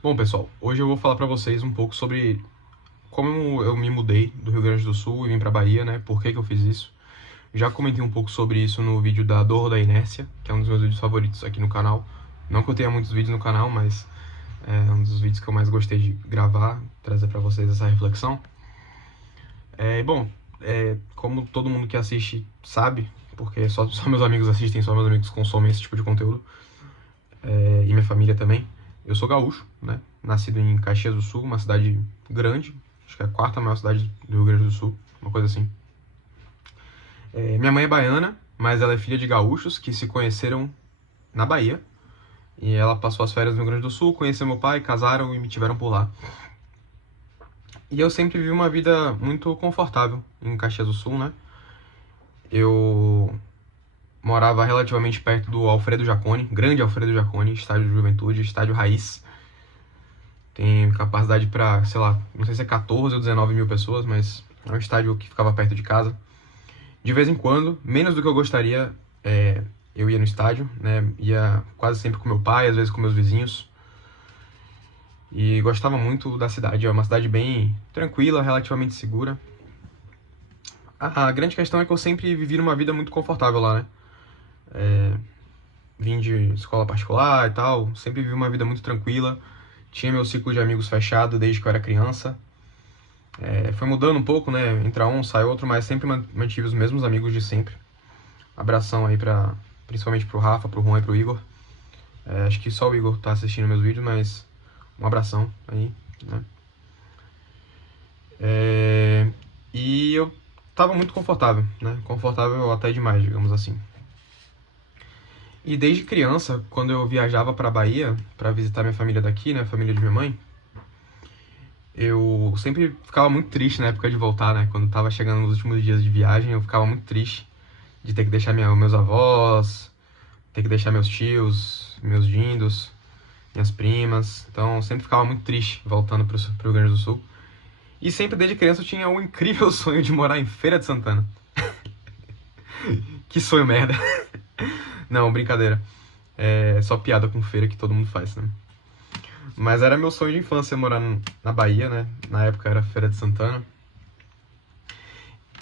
Bom, pessoal, hoje eu vou falar pra vocês um pouco sobre como eu me mudei do Rio Grande do Sul e vim pra Bahia, né? Por que que eu fiz isso? Já comentei um pouco sobre isso no vídeo da Dor da Inércia, que é um dos meus vídeos favoritos aqui no canal. Não que eu tenha muitos vídeos no canal, mas é um dos vídeos que eu mais gostei de gravar, trazer pra vocês essa reflexão. Como todo mundo que assiste sabe, porque só meus amigos assistem, só meus amigos consomem esse tipo de conteúdo, e minha família também. Eu sou gaúcho, né? Nascido em Caxias do Sul, uma cidade grande, acho que é a quarta maior cidade do Rio Grande do Sul, uma coisa assim. Minha mãe é baiana, mas ela é filha de gaúchos que se conheceram na Bahia. E ela passou as férias no Rio Grande do Sul, conheceu meu pai, casaram e me tiveram por lá. E eu sempre vivi uma vida muito confortável em Caxias do Sul, né? Eu morava relativamente perto do Alfredo Jaconi, grande Alfredo Jaconi, estádio de juventude, estádio raiz. Tem capacidade para, sei lá, não sei se é 14 ou 19 mil pessoas, mas é um estádio que ficava perto de casa. De vez em quando, menos do que eu gostaria, eu ia no estádio, né? Ia quase sempre com meu pai, às vezes com meus vizinhos. E gostava muito da cidade, é uma cidade bem tranquila, relativamente segura. A grande questão é que eu sempre vivi numa vida muito confortável lá, né? Vim de escola particular e tal, sempre vivi uma vida muito tranquila. Tinha meu ciclo de amigos fechado desde que eu era criança. Foi mudando um pouco, né? Entra um, sai outro, mas sempre mantive os mesmos amigos de sempre. Abração aí principalmente pro Rafa, pro Juan e pro Igor. Acho que só o Igor tá assistindo meus vídeos, mas um abração aí, né? E eu tava muito confortável, né? Confortável até demais, digamos assim. E desde criança, quando eu viajava pra Bahia pra visitar minha família daqui, né? A família de minha mãe, eu sempre ficava muito triste na época de voltar, né? Quando tava chegando nos últimos dias de viagem, eu ficava muito triste de ter que deixar meus avós, ter que deixar meus tios, meus dindos, minhas primas. Então, eu sempre ficava muito triste voltando pro Rio Grande do Sul. E sempre desde criança eu tinha o incrível sonho de morar em Feira de Santana. Que sonho merda. Não, brincadeira. É só piada com feira que todo mundo faz, né? Mas era meu sonho de infância morar na Bahia, né? Na época era Feira de Santana.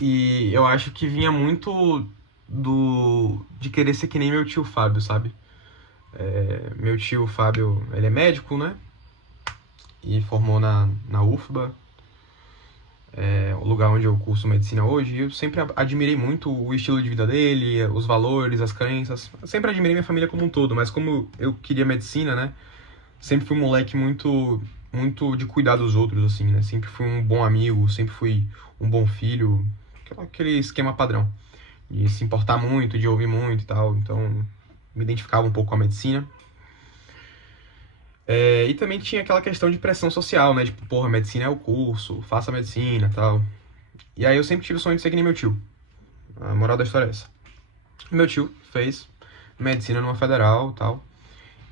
E eu acho que vinha muito de querer ser que nem meu tio Fábio, sabe? Meu tio Fábio, ele é médico, né? E formou na UFBA, o lugar onde eu curso medicina hoje. E eu sempre admirei muito o estilo de vida dele, os valores, as crenças. Eu sempre admirei minha família como um todo, mas como eu queria medicina, né? Sempre fui um moleque muito de cuidar dos outros, assim, né? Sempre fui um bom amigo, sempre fui um bom filho, aquele esquema padrão. De se importar muito, de ouvir muito e tal. Então, me identificava um pouco com a medicina. E também tinha aquela questão de pressão social, né? Tipo, porra, medicina é o curso, faça medicina e tal. E aí eu sempre tive o sonho de ser que nem meu tio. A moral da história é essa. Meu tio fez medicina numa federal e tal.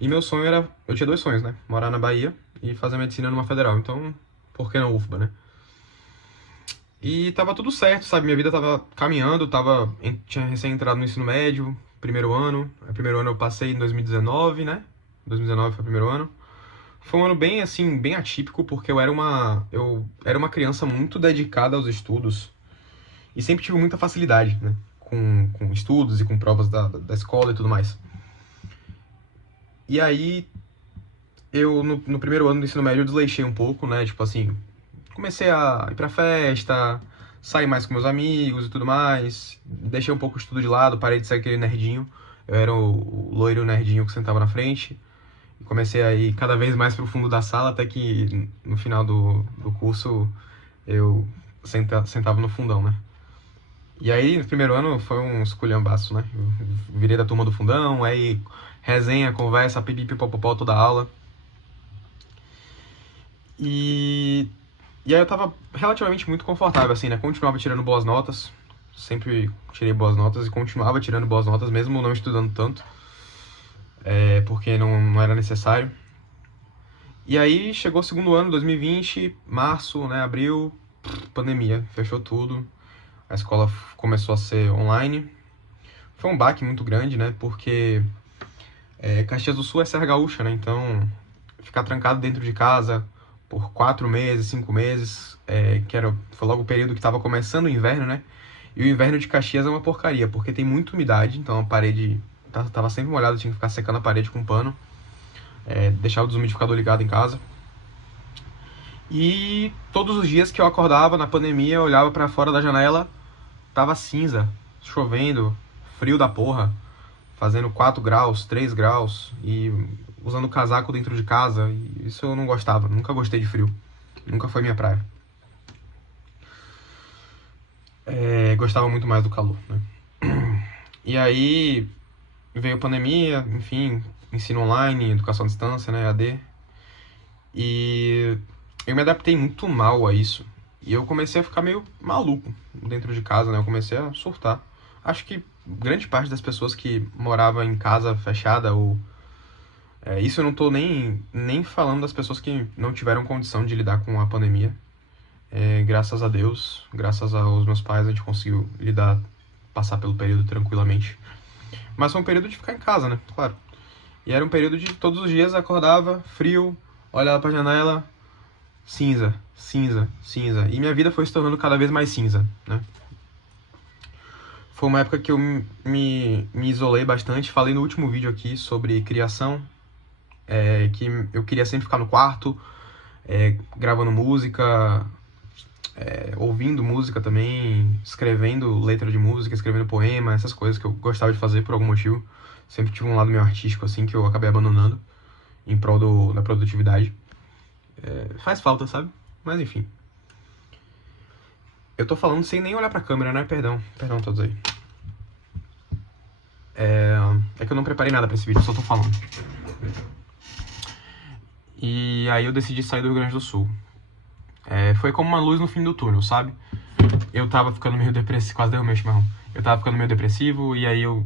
E meu sonho era. Eu tinha dois sonhos, né? Morar na Bahia e fazer medicina numa federal. Então, por que não UFBA, né? E tava tudo certo, sabe? Minha vida tava caminhando, tinha recém entrado no ensino médio, primeiro ano. O primeiro ano eu passei em 2019, né? 2019 foi o primeiro ano. Foi um ano bem, assim, bem atípico, porque eu era uma criança muito dedicada aos estudos e sempre tive muita facilidade, né? Com estudos e com provas da escola e tudo mais. E aí, no primeiro ano do ensino médio, eu desleixei um pouco, né? Tipo assim, comecei a ir pra festa, sair mais com meus amigos e tudo mais. Deixei um pouco o estudo de lado, parei de ser aquele nerdinho. Eu era o loiro nerdinho que sentava na frente. E comecei a ir cada vez mais pro fundo da sala, até que no final do curso eu sentava no fundão, né? E aí, no primeiro ano, foi um esculhambaço, né? Eu virei da turma do fundão, aí resenha, conversa, pipipipopopó toda a aula. E E aí eu tava relativamente muito confortável, assim, né? Continuava tirando boas notas, sempre tirei boas notas e continuava tirando boas notas, mesmo não estudando tanto, porque não era necessário. E aí chegou o segundo ano, 2020, março, né, abril, pandemia, fechou tudo, a escola começou a ser online. Foi um baque muito grande, né, porque Caxias do Sul é Serra Gaúcha, né, então ficar trancado dentro de casa por 4 meses, 5 meses, foi logo o período que tava começando o inverno, né? E o inverno de Caxias é uma porcaria, porque tem muita umidade, então a parede tava sempre molhada, tinha que ficar secando a parede com pano, deixar o desumidificador ligado em casa. E todos os dias que eu acordava na pandemia, eu olhava pra fora da janela, tava cinza, chovendo, frio da porra, fazendo 4 graus, 3 graus, e usando casaco dentro de casa, e isso eu não gostava, nunca gostei de frio, nunca foi minha praia. Gostava muito mais do calor, né? E aí veio a pandemia, enfim, ensino online, educação à distância, né, EAD, e eu me adaptei muito mal a isso. E eu comecei a ficar meio maluco dentro de casa, né? Eu comecei a surtar. Acho que grande parte das pessoas que moravam em casa fechada, ou isso eu não tô nem falando das pessoas que não tiveram condição de lidar com a pandemia. Graças a Deus, graças aos meus pais, a gente conseguiu passar pelo período tranquilamente. Mas foi um período de ficar em casa, né? Claro. E era um período de todos os dias acordava, frio, olhava pra janela, cinza, cinza, cinza. E minha vida foi se tornando cada vez mais cinza, né? Foi uma época que eu me isolei bastante. Falei no último vídeo aqui sobre criação, que eu queria sempre ficar no quarto, gravando música, ouvindo música também, escrevendo letra de música, escrevendo poema, essas coisas que eu gostava de fazer por algum motivo. Sempre tive um lado meio artístico, assim, que eu acabei abandonando em prol da produtividade. Faz falta, sabe? Mas enfim. Eu tô falando sem nem olhar pra câmera, né? Perdão a todos aí. É que eu não preparei nada pra esse vídeo, só tô falando. E aí eu decidi sair do Rio Grande do Sul. Foi como uma luz no fim do túnel, sabe? Eu tava ficando meio depressivo, quase derrubei o chimarrão. Eu tava ficando meio depressivo e aí eu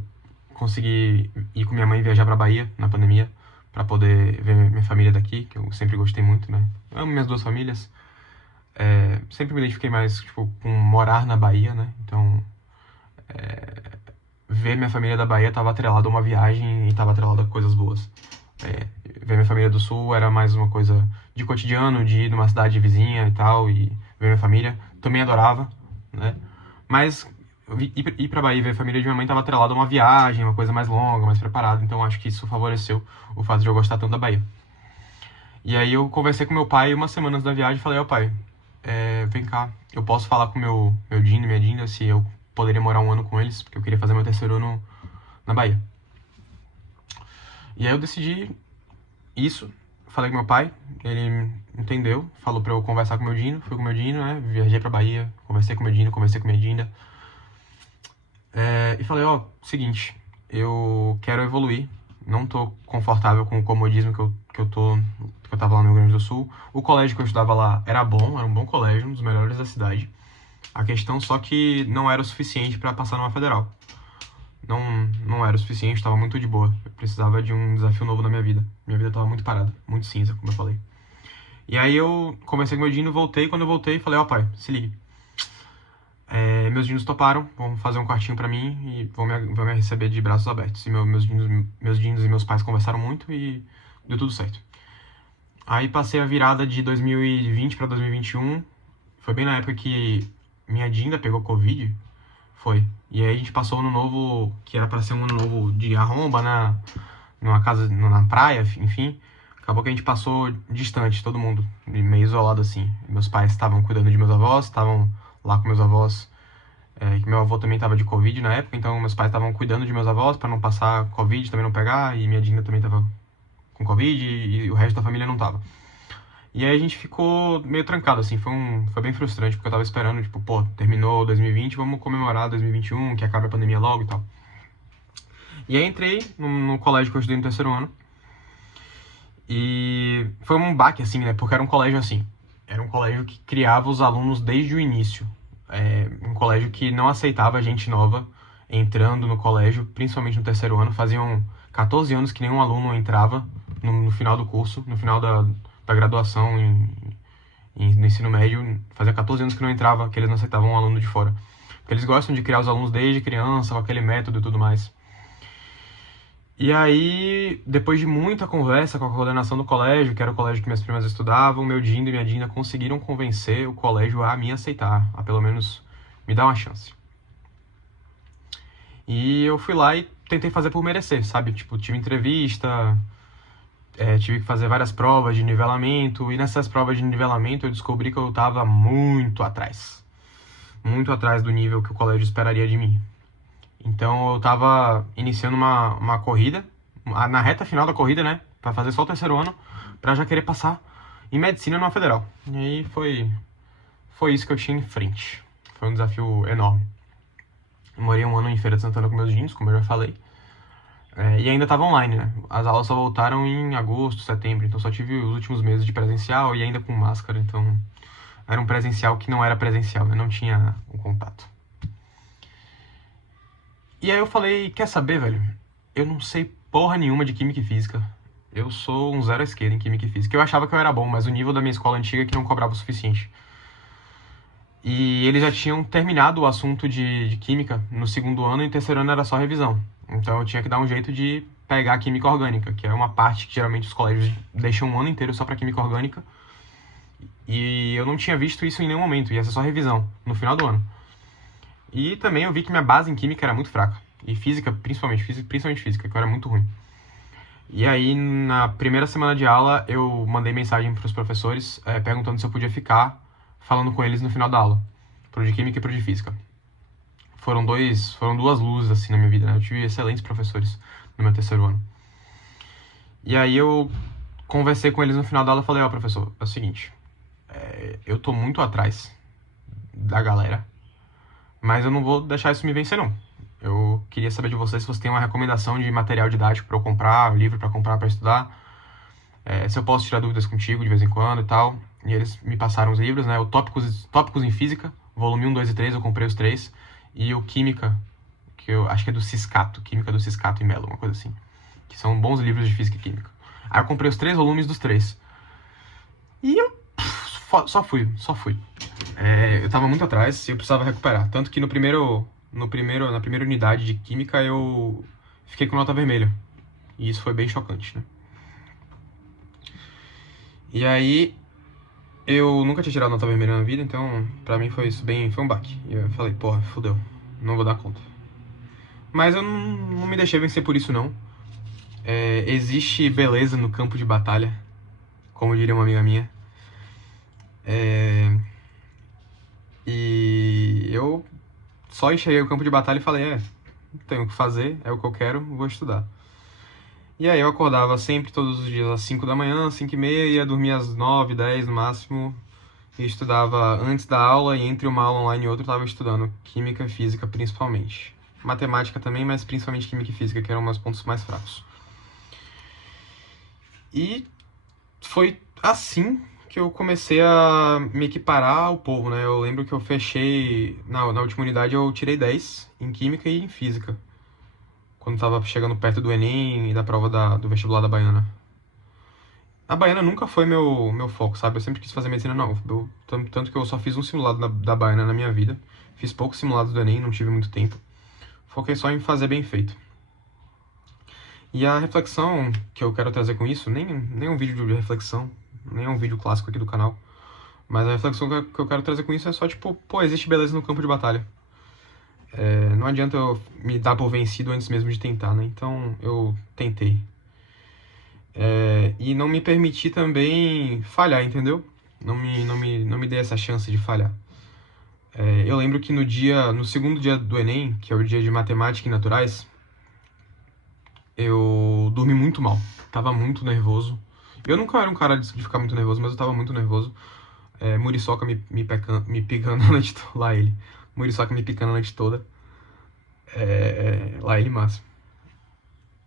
consegui ir com minha mãe viajar pra Bahia na pandemia pra poder ver minha família daqui, que eu sempre gostei muito, né? Eu amo minhas duas famílias. Sempre me identifiquei mais, tipo, com morar na Bahia, né? Então, ver minha família da Bahia tava atrelado a uma viagem e tava atrelado a coisas boas. Ver minha família do Sul era mais uma coisa de cotidiano, de ir numa cidade vizinha e tal, e ver minha família. Também adorava, né? Mas ir pra Bahia e ver a família de minha mãe tava atrelado a uma viagem, uma coisa mais longa, mais preparada. Então acho que isso favoreceu o fato de eu gostar tanto da Bahia. E aí eu conversei com meu pai umas semanas da viagem e falei, ó pai, vem cá, eu posso falar com meu Dino e minha Dinda se eu poderia morar um ano com eles, porque eu queria fazer meu terceiro ano na Bahia. E aí eu decidi isso, falei com meu pai, ele entendeu, falou pra eu conversar com meu Dino, fui com meu Dino, né, viajei pra Bahia, conversei com meu Dino, conversei com minha Dinda. E falei, seguinte, eu quero evoluir, não tô confortável com o comodismo que eu tava lá no Rio Grande do Sul. O colégio que eu estudava lá era um bom colégio, um dos melhores da cidade. A questão só que não era o suficiente pra passar numa federal. Não era o suficiente, estava muito de boa. Eu precisava de um desafio novo na minha vida. Minha vida estava muito parada, muito cinza, como eu falei. E aí eu conversei com meu Dino, voltei. Quando eu voltei, falei, pai, se ligue. Meus dinos toparam, vão fazer um quartinho pra mim e vão me receber de braços abertos. E meus dinos e meus pais conversaram muito e deu tudo certo. Aí passei a virada de 2020 pra 2021. Foi bem na época que minha Dinda pegou Covid. Foi. E aí a gente passou o ano novo, que era pra ser um ano novo de arromba, numa casa, na praia, enfim. Acabou que a gente passou distante, todo mundo, meio isolado assim. Meus pais estavam cuidando de meus avós, estavam lá com meus avós, que meu avô também estava de Covid na época, então meus pais estavam cuidando de meus avós para não passar Covid, também não pegar, e minha Dinda também estava com Covid e o resto da família não tava. E aí a gente ficou meio trancado, assim, foi bem frustrante, porque eu tava esperando, tipo, terminou 2020, vamos comemorar 2021, que acabe a pandemia logo e tal. E aí entrei no colégio que eu estudei no terceiro ano, e foi um baque, assim, né, porque era um colégio assim, era um colégio que criava os alunos desde o início, um colégio que não aceitava gente nova entrando no colégio, principalmente no terceiro ano. Faziam 14 anos que nenhum aluno entrava no final do curso, no final da graduação no ensino médio. Fazia 14 anos que não entrava, que eles não aceitavam um aluno de fora. Porque eles gostam de criar os alunos desde criança, com aquele método e tudo mais. E aí, depois de muita conversa com a coordenação do colégio, que era o colégio que minhas primas estudavam, meu Dindo e minha Dina conseguiram convencer o colégio a me aceitar, a pelo menos me dar uma chance. E eu fui lá e tentei fazer por merecer, sabe? Tipo, tive entrevista, tive que fazer várias provas de nivelamento, e nessas provas de nivelamento eu descobri que eu tava muito atrás. Muito atrás do nível que o colégio esperaria de mim. Então eu tava iniciando uma corrida, na reta final da corrida, né? Pra fazer só o terceiro ano, pra já querer passar em medicina numa federal. E aí foi isso que eu tinha em frente. Foi um desafio enorme. Eu morei um ano em Feira de Santana com meus jeans, como eu já falei. E ainda tava online, né? As aulas só voltaram em agosto, setembro, então só tive os últimos meses de presencial e ainda com máscara, então era um presencial que não era presencial, né? Não tinha um contato. E aí eu falei, quer saber, velho? Eu não sei porra nenhuma de química e física. Eu sou um zero à esquerda em química e física. Eu achava que eu era bom, mas o nível da minha escola antiga é que não cobrava o suficiente. E eles já tinham terminado o assunto de química no segundo ano e no terceiro ano era só revisão. Então eu tinha que dar um jeito de pegar a química orgânica, que é uma parte que geralmente os colégios deixam um ano inteiro só pra química orgânica. E eu não tinha visto isso em nenhum momento, ia ser só revisão no final do ano. E também eu vi que minha base em química era muito fraca. E física, principalmente física, que eu era muito ruim. E aí, na primeira semana de aula, eu mandei mensagem para os professores perguntando se eu podia ficar falando com eles no final da aula. Pro de química e pro de física. Foram duas luzes, assim, na minha vida, né? Eu tive excelentes professores no meu terceiro ano. E aí eu conversei com eles no final da aula e falei, professor, é o seguinte, eu tô muito atrás da galera, mas eu não vou deixar isso me vencer, não. Eu queria saber de vocês se vocês têm uma recomendação de material didático para eu comprar, livro para comprar para estudar, se eu posso tirar dúvidas contigo de vez em quando e tal. E eles me passaram os livros, né? O Tópicos em Física, volume 1, 2 e 3, eu comprei os 3. E o Química, que eu acho que é do Ciscato, Química do Ciscato e Mello, uma coisa assim. Que são bons livros de Física e Química. Aí eu comprei os 3 volumes dos 3. E eu só fui. Eu tava muito atrás e eu precisava recuperar. Tanto que na primeira unidade de Química eu fiquei com nota vermelha. E isso foi bem chocante, né? E aí, eu nunca tinha tirado nota vermelha na vida, então pra mim foi um baque. E eu falei, porra, fudeu, não vou dar conta. Mas eu não me deixei vencer por isso, não. Existe beleza no campo de batalha, como diria uma amiga minha. E eu só enxerguei o campo de batalha e falei, não tenho o que fazer, é o que eu quero, vou estudar. E aí eu acordava sempre, todos os dias, às 5 da manhã, 5 e meia, ia dormir às 9, 10 no máximo. E estudava antes da aula e entre uma aula online e outra eu estava estudando Química e Física principalmente. Matemática também, mas principalmente Química e Física, que eram meus pontos mais fracos. E foi assim que eu comecei a me equiparar ao povo, né? Eu lembro que eu fechei, na última unidade eu tirei 10 em Química e em Física. Quando tava chegando perto do Enem e da prova do vestibular da Baiana. A Baiana nunca foi meu foco, sabe? Eu sempre quis fazer medicina, não. Tanto que eu só fiz um simulado da Baiana na minha vida. Fiz poucos simulados do Enem, não tive muito tempo. Foquei só em fazer bem feito. E a reflexão que eu quero trazer com isso, nem um vídeo de reflexão, nem um vídeo clássico aqui do canal. Mas a reflexão que eu quero trazer com isso é só, tipo, existe beleza no campo de batalha. Não adianta eu me dar por vencido antes mesmo de tentar, né? Então eu tentei. E não me permiti também falhar, entendeu? Não me dei essa chance de falhar. Eu lembro que no segundo dia do Enem, que é o dia de matemática e naturais, eu dormi muito mal. Tava muito nervoso. Eu nunca era um cara de ficar muito nervoso, mas eu tava muito nervoso. Muriçoca me picando a noite toda. Lá ele. Muriçoca me picando a noite toda. Lá ele máximo.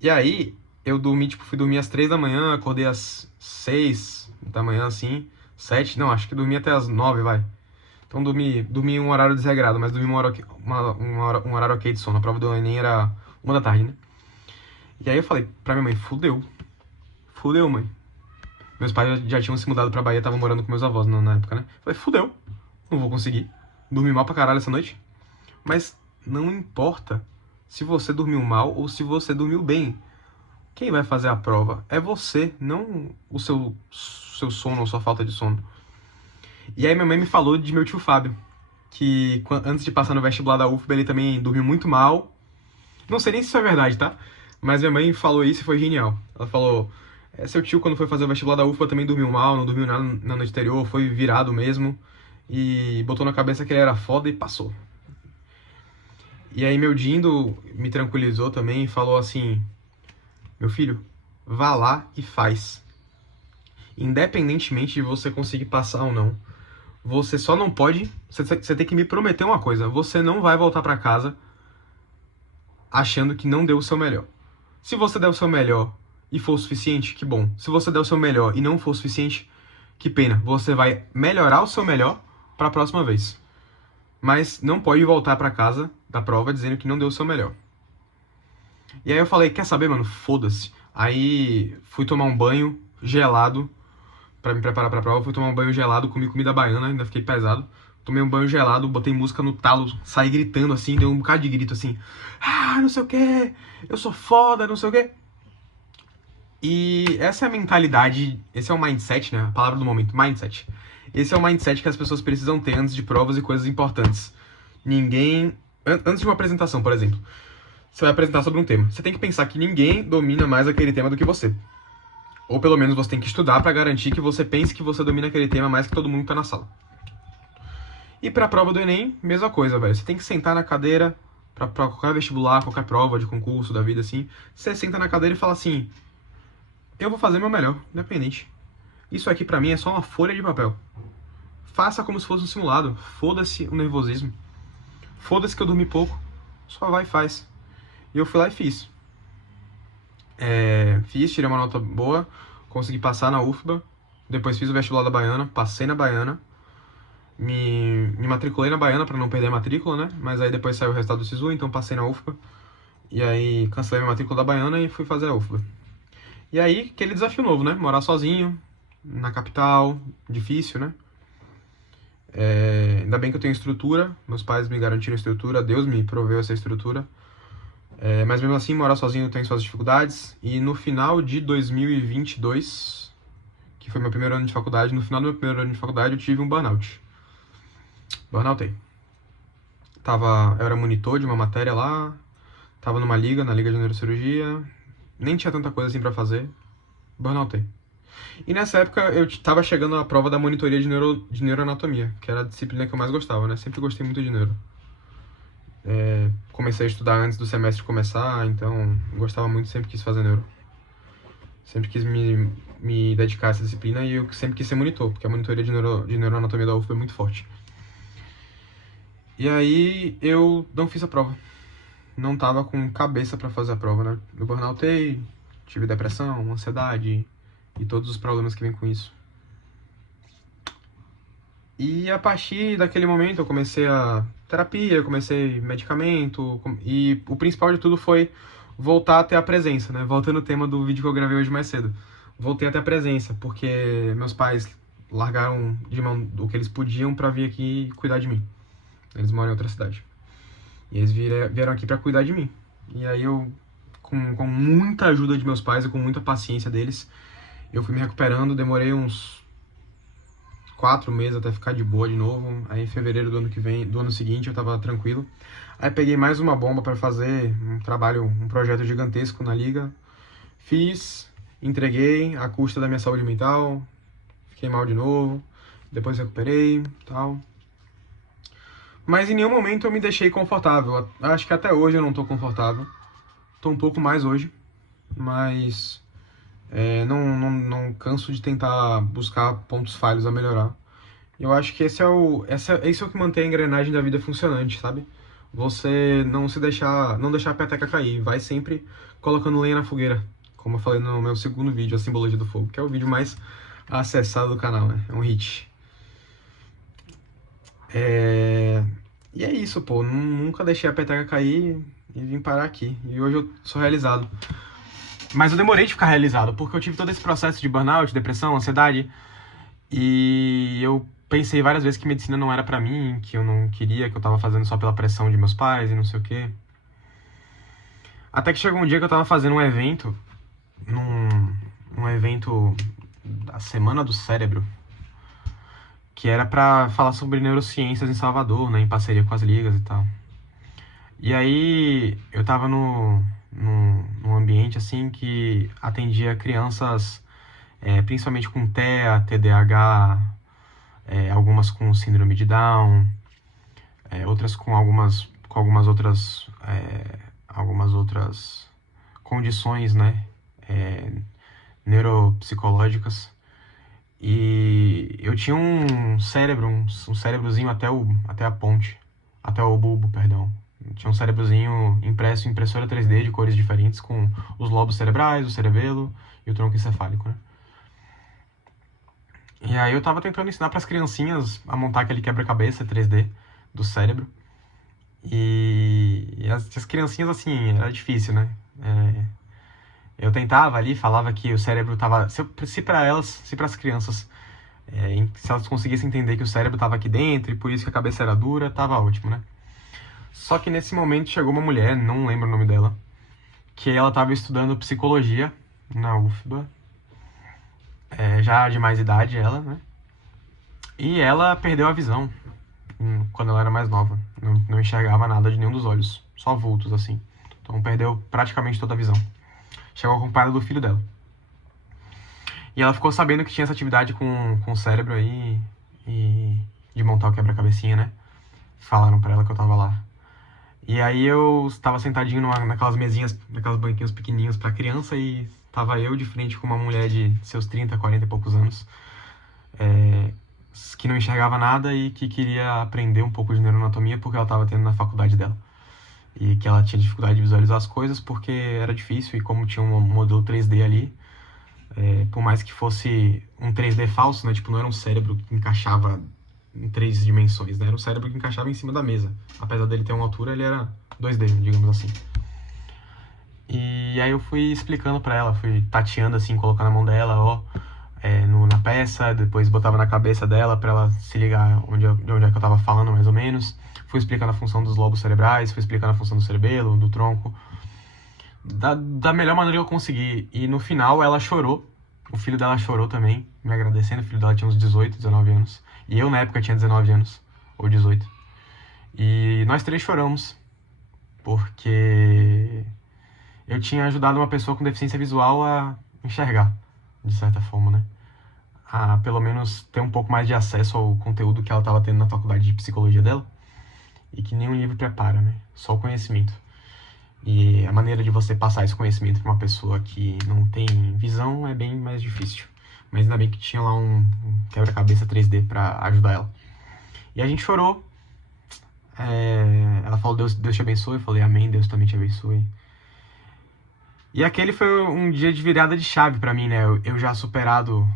E aí, eu fui dormir às 3 da manhã, acordei às 6 da manhã, assim, 7, não, acho que dormi até às 9, vai. Então dormi um horário desregrado, mas dormi um horário ok de sono. A prova do Enem era 1 da tarde, né? E aí eu falei pra minha mãe, fudeu, mãe. Meus pais já tinham se mudado pra Bahia, estavam morando com meus avós na época, né? Falei, fudeu, não vou conseguir. Dormi mal pra caralho essa noite. Mas não importa se você dormiu mal ou se você dormiu bem. quem vai fazer a prova é você, não o seu sono ou sua falta de sono. E aí minha mãe me falou de meu tio Fábio, que antes de passar no vestibular da UFBA ele também dormiu muito mal. Não sei nem se isso é verdade, tá? Mas minha mãe falou isso e foi genial. Ela falou, seu tio quando foi fazer o vestibular da UFBA também dormiu mal, não dormiu nada na noite anterior, foi virado mesmo. E botou na cabeça que ele era foda e passou. E aí meu Dindo me tranquilizou também e falou assim, meu filho, vá lá e faz. Independentemente de você conseguir passar ou não. Você só não pode... Você tem que me prometer uma coisa. Você não vai voltar pra casa achando que não deu o seu melhor. Se você der o seu melhor e for o suficiente, que bom. Se você der o seu melhor e não for o suficiente, que pena. Você vai melhorar o seu melhor pra próxima vez. Mas não pode voltar pra casa da prova dizendo que não deu o seu melhor. E aí eu falei, quer saber, mano? Foda-se. Aí fui tomar um banho gelado pra me preparar pra prova. Fui tomar um banho gelado, comi comida baiana, ainda fiquei pesado. Tomei um banho gelado, botei música no talo, saí gritando assim, deu um bocado de grito assim. Ah, não sei o que, eu sou foda, não sei o que. E essa é a mentalidade, esse é o mindset, né? A palavra do momento, mindset. Esse é o mindset que as pessoas precisam ter antes de provas e coisas importantes. Ninguém... Antes de uma apresentação, por exemplo. Você vai apresentar sobre um tema. Você tem que pensar que ninguém domina mais aquele tema do que você. Ou pelo menos você tem que estudar pra garantir que você pense que você domina aquele tema mais que todo mundo que tá na sala. E pra prova do Enem, mesma coisa, velho. Você tem que sentar na cadeira, pra qualquer vestibular, qualquer prova de concurso da vida, assim. Você senta na cadeira e fala assim, eu vou fazer meu melhor, independente. Isso aqui pra mim é só uma folha de papel. Faça como se fosse um simulado. Foda-se o nervosismo. Foda-se que eu dormi pouco. Só vai e faz. E eu fui lá e fiz. Fiz, tirei uma nota boa, consegui passar na UFBA. Depois fiz o vestibular da Baiana, passei na Baiana. Me matriculei na Baiana pra não perder a matrícula, né? Mas aí depois saiu o resultado do SISU, então passei na UFBA. E aí cancelei minha matrícula da Baiana e fui fazer a UFBA. E aí, aquele desafio novo, né? Morar sozinho, na capital, difícil, né? Ainda bem que eu tenho estrutura, meus pais me garantiram estrutura, Deus me proveu essa estrutura. Mas mesmo assim, morar sozinho tem suas dificuldades. E no final de 2022, que foi meu primeiro ano de faculdade, no final do meu primeiro ano de faculdade eu tive um burnout. Burnoutei. Eu era monitor de uma matéria lá, tava na liga de neurocirurgia, nem tinha tanta coisa assim pra fazer, burnoutei. E nessa época eu tava chegando à prova da monitoria de neuroanatomia, que era a disciplina que eu mais gostava, né? Sempre gostei muito de neuro. Comecei a estudar antes do semestre começar, então gostava muito, sempre quis fazer neuro. Sempre quis me dedicar a essa disciplina e eu sempre quis ser monitor, porque a monitoria de neuroanatomia da UFBA é muito forte. E aí eu não fiz a prova. Não tava com cabeça pra fazer a prova, né? Eu burnoutei, tive depressão, ansiedade e todos os problemas que vêm com isso. E a partir daquele momento eu comecei a terapia, eu comecei medicamento, e o principal de tudo foi voltar a ter a presença, né? Voltando ao tema do vídeo que eu gravei hoje mais cedo. Voltei a ter a presença, porque meus pais largaram de mão o que eles podiam pra vir aqui cuidar de mim. Eles moram em outra cidade. E eles vieram aqui pra cuidar de mim. E aí eu, com muita ajuda de meus pais e com muita paciência deles, eu fui me recuperando, demorei uns 4 meses até ficar de boa de novo. Aí em fevereiro do ano seguinte eu tava tranquilo. Aí peguei mais uma bomba pra fazer um projeto gigantesco na liga. Fiz, entreguei à custa da minha saúde mental. Fiquei mal de novo. Depois recuperei, tal. Mas em nenhum momento eu me deixei confortável. Acho que até hoje eu não tô confortável. Tô um pouco mais hoje. Mas não canso de tentar buscar pontos falhos a melhorar. Eu acho que esse é o que mantém a engrenagem da vida funcionante, sabe? Você não deixar a peteca cair. Vai sempre colocando lenha na fogueira. Como eu falei no meu segundo vídeo, a Simbologia do Fogo. Que é o vídeo mais acessado do canal, né? É um hit. E é isso, pô. Nunca deixei a peteca cair e vim parar aqui. E hoje eu sou realizado. Mas eu demorei de ficar realizado, porque eu tive todo esse processo de burnout, depressão, ansiedade. E eu pensei várias vezes que medicina não era pra mim, que eu não queria, que eu tava fazendo só pela pressão de meus pais e não sei o quê. Até que chegou um dia que eu tava fazendo um evento num evento da Semana do Cérebro, que era pra falar sobre neurociências em Salvador, né, em parceria com as ligas e tal. E aí eu tava num ambiente assim que atendia crianças, principalmente com TEA, TDAH, algumas com síndrome de Down, outras com algumas outras condições, né, neuropsicológicas. E eu tinha um cérebro, um cérebrozinho até a ponte, até o bulbo, perdão. Eu tinha um cérebrozinho impresso em impressora 3D de cores diferentes, com os lobos cerebrais, o cerebelo e o tronco encefálico, né? E aí eu tava tentando ensinar para as criancinhas a montar aquele quebra-cabeça 3D do cérebro. E as criancinhas, assim, era difícil, né? Eu tentava ali, falava que o cérebro tava... Se para elas, se para as crianças, se elas conseguissem entender que o cérebro tava aqui dentro e por isso que a cabeça era dura, tava ótimo, né? Só que nesse momento chegou uma mulher, não lembro o nome dela, que ela tava estudando psicologia na UFBA, já de mais idade ela, né? E ela perdeu a visão quando ela era mais nova. Não enxergava nada de nenhum dos olhos, só vultos assim. Então perdeu praticamente toda a visão. Chegou acompanhada do filho dela. E ela ficou sabendo que tinha essa atividade com o cérebro aí e de montar o quebra-cabecinha, né? Falaram pra ela que eu tava lá. E aí eu estava sentadinho naquelas mesinhas, naquelas banquinhos pequenininhos pra criança e tava eu de frente com uma mulher de seus 30, 40 e poucos anos, que não enxergava nada e que queria aprender um pouco de neuroanatomia porque ela tava tendo na faculdade dela. E que ela tinha dificuldade de visualizar as coisas porque era difícil e como tinha um modelo 3D ali, por mais que fosse um 3D falso, né? Tipo, não era um cérebro que encaixava em 3 dimensões, né? Era um cérebro que encaixava em cima da mesa. Apesar dele ter uma altura, ele era 2D, digamos assim. E aí eu fui explicando pra ela, fui tateando assim, colocando a mão dela, na peça, depois botava na cabeça dela pra ela se ligar de onde é que eu tava falando, mais ou menos. Fui explicando a função dos lobos cerebrais, fui explicando a função do cerebelo, do tronco, da melhor maneira que eu consegui. E no final ela chorou, o filho dela chorou também, me agradecendo. O filho dela tinha uns 18, 19 anos. E eu na época tinha 19 anos, ou 18. E nós três choramos, porque eu tinha ajudado uma pessoa com deficiência visual a enxergar, de certa forma, né? A pelo menos ter um pouco mais de acesso ao conteúdo que ela estava tendo na faculdade de psicologia dela. E que nenhum livro prepara, né? Só o conhecimento. E a maneira de você passar esse conhecimento para uma pessoa que não tem visão é bem mais difícil. Mas ainda bem que tinha lá um quebra-cabeça 3D para ajudar ela. E a gente chorou. Ela falou, Deus te abençoe. Eu falei, amém, Deus também te abençoe. E aquele foi um dia de virada de chave para mim, né? Eu já superado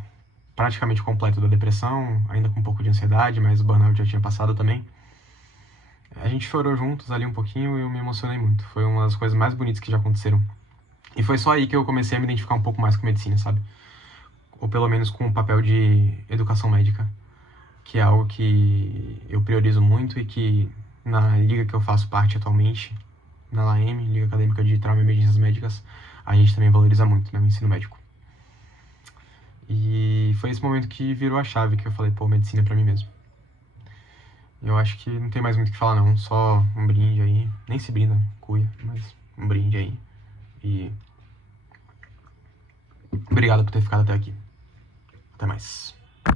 praticamente completo da depressão, ainda com um pouco de ansiedade, mas o burnout já tinha passado também. A gente chorou juntos ali um pouquinho e eu me emocionei muito. Foi uma das coisas mais bonitas que já aconteceram. E foi só aí que eu comecei a me identificar um pouco mais com medicina, sabe? Ou pelo menos com o papel de educação médica, que é algo que eu priorizo muito e que na liga que eu faço parte atualmente, na LAEM, Liga Acadêmica de Trauma e Emergências Médicas, a gente também valoriza muito, né, o ensino médico. E foi esse momento que virou a chave, que eu falei, pô, medicina é pra mim mesmo. Eu acho que não tem mais muito o que falar não, só um brinde aí, nem se brinda, cuia, mas um brinde aí. E obrigado por ter ficado até aqui. Até mais.